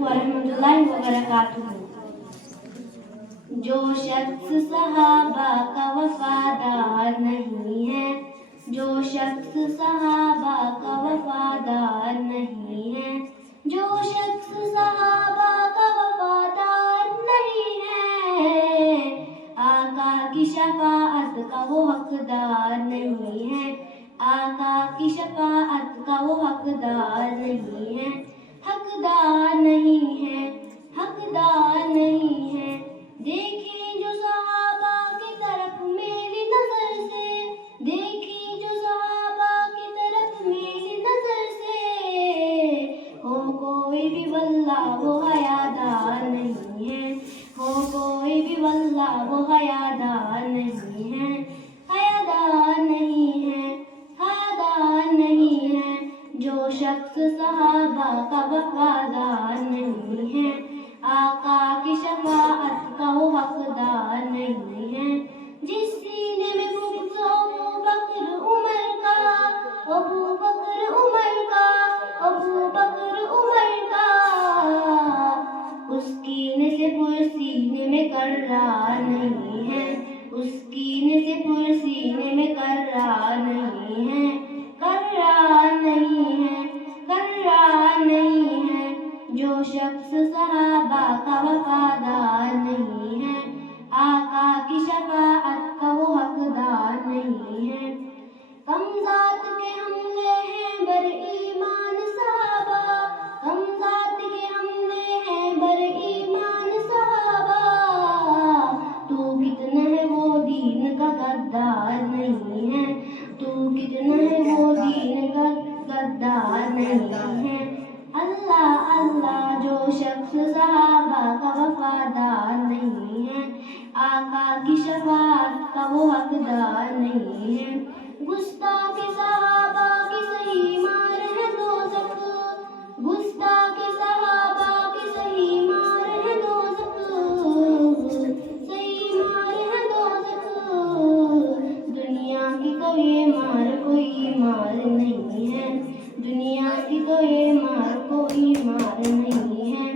वरहमतुल्लाहि वबरकातुहू। जो शख्स सहाबा का वफादार नहीं है, जो शख्स सहाबा का वफादार नहीं है, जो शख्स सहाबा का वफादार नहीं है, आका की शफाअत का वो हकदार नहीं है, आका की शफाअत का वो हकदार नहीं है, हकदार नहीं है, हकदार नहीं है। देखी जो सहाबा की तरफ मेरी नजर से, देखी जो सहाबा की तरफ मेरी नजर से, हो कोई भी वल्लाह वो हयादार नहीं है, हो कोई भी वल्लाह वो हयादार नहीं है, हयादार नहीं है, हयादार नहीं है। जो शख्स सहाबा का वफादार नहीं है, आका की शफाअत का वो हकदार नहीं है। जिस सीने में बुग़्ज़ अबू बकर उमर का, अबू बकर उमर का, अबू बकर उमर का, उस कीने से पुरसीने में करार नहीं है, उस कीने से पुरसीने में करार नहीं है, करार नहीं है, करार नहीं है। जो शख्स सहाबा का वफादार नहीं है, आका की शफाअत का वो हकदार नहीं है। कम ज़ात के हमले हैं बर ईमान सहाबा, कम ज़ात के हमले हैं बर ईमान सहाबा, तू कितना है वो दीन का गद्दार नहीं है, तू कितना है वो दीन का गद्दार नहीं है। अल्लाह अल्लाह। जो शख्स सहाबा का वफादार नहीं है, आका की शफाअत का वो हकदार नहीं है। गुस्ताख सहाबा की सही मार है दोज़ख, गुस्ताख सहाबा की सही मार है दोज़ख, सही मार है दोज़ख। दुनिया की तो ये मार कोई मार नहीं है, दुनिया की तो ये मार कोई मार नहीं है,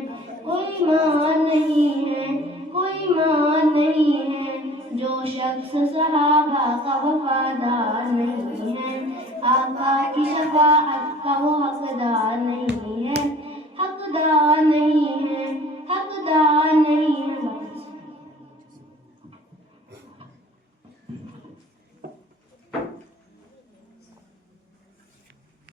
कोई मार नहीं है, कोई मार नहीं है। जो शख्स सहाबा का वफादार नहीं है, आका की शफाअत का वो हकदार नहीं